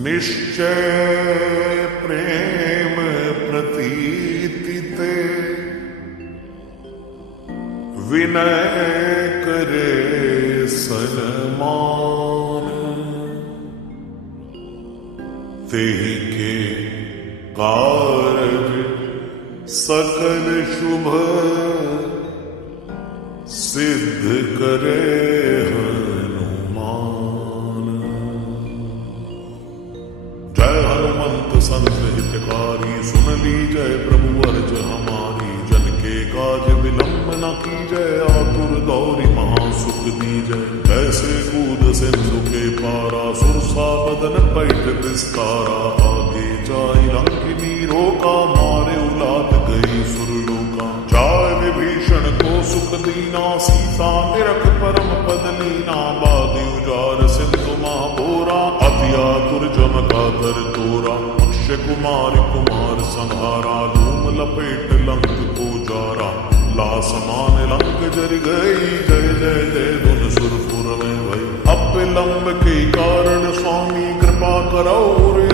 निश्चय प्रेम प्रतीति ते विनय करे सन्मान तेहि के कारज सकल शुभ सिद्ध करे हनुमान। जय हनुमंत संत हितकारी सुन लीजय प्रभु अर्ज हमारी। जन के काज विलंब न कीजय आतुर दौरी महासुख दीजय। कैसे कूद सिंधु के पारा सुरसा बदन पैठ विस्तारा। आगे जाई लंकिनी रोका मारे उलाद गई सुरलोका। जाय विभीषण को सुख दीना सीता निरख परम पद लीना। बादी उजार सिंधु महाबोरा अति आतुर जमका कर तोरा। अक्षय कुमार कुमार संहारा धूम लपेट लंक को जारा। ला समान लंक जर गई जय जय जय धुन सुरपुर में भई। अब विलंब के कारण स्वामी कृपा करो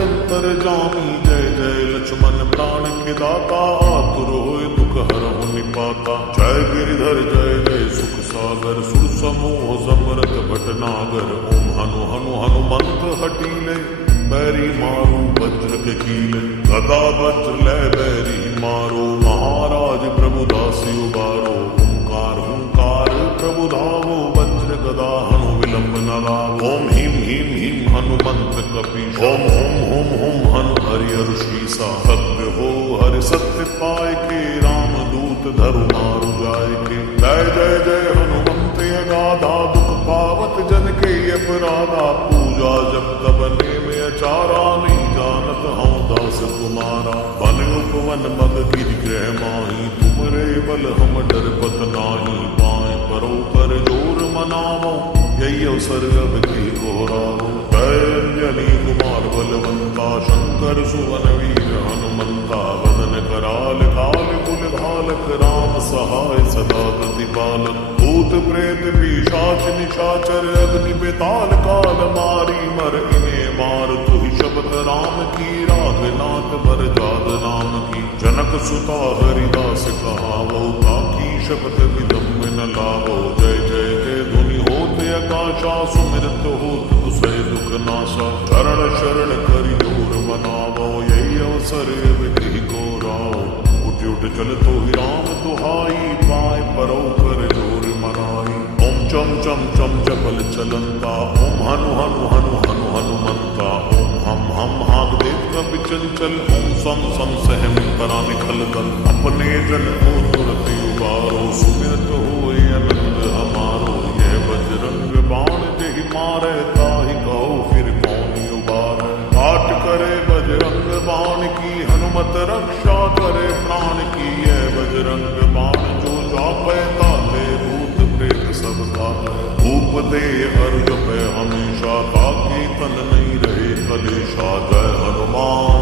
अंतर जामी। जय जय लक्ष्मण प्राण के दाता आतुर होय दुख हरहु निपाता। जय गिरिधर जय जय सुख सागर सुर समूह समरथ भटनागर। ओम हनु हनु हनुमंत हटीले बैरी मारू वज्र के कीले। गदा वज्र ले बैरी मारो महाराज प्रभु दासी उबारो। ओंकार हुंकार प्रभु धावो वज्र गदा हनु विलंब न लावो। ओम ह्रीं ह्रीं ह्रीं हनुमंत कपीश। ओम हुम हुम हुम हनु हरि ऋषिसा। सत्य हो हरि सत्य पाय के राम दूत धरु मारु जाय के। जय जय जय हनुमंत अगाधा दुख पावत जन के अपराधा। पूजा जब तब में अचारा नहीं जानत हूँ दास तुम्हारा। बन उपवन मग गिर ग्रह माही तुमरे बल हम डर पत नाही। पाए परो कर जोर मनावो यही अवसर अब की घोरावो। जय अंजनी कुमार बलवंता शंकर सुवन वीर हनुमंता। वदन कराल काल कुल धालक राम सहाय सदा प्रतिपालक। भूत प्रेत पिशाच निशाचर अग्नि बेताल काल मारी। मर इने मार तु ही शब्द राम की राघनाथ बर जाद नाम की। जनक सुता हरिदास कहावो ताकी शब्द विलंब न लावो। जय जय जय धुनि होत आकाशा सुमिरत होत उसै दुख नाशा। चरण शरण करि जोर मनावो यही अवसर विधि को राव। उठ उठ चल तो ही राम दुहाई पाए परो कर जोर मनाई। ओम चम चम चम चपल चलंता। ओम हनु हनु हनु हनु हनुमंता। ओम हम हाग देव कपि चंचल। ओम सम सम सहम करा निखल दल। अपने जन को तुरत उबारो सुमिरत होए आनंद हमारो। यह बजरंग बाण जेहि मारे ताहि कहो फिर कौन उबारे। काट करे बजरंग बाण की हनुमत रक्षा करे प्राण की। यह बजरंग बाण जो जापै ताते भूत प्रेत सब खाते। धूप दे अर्घ पे हमेशा ताकि तन नहीं रहे कलेशा। जय हनुमान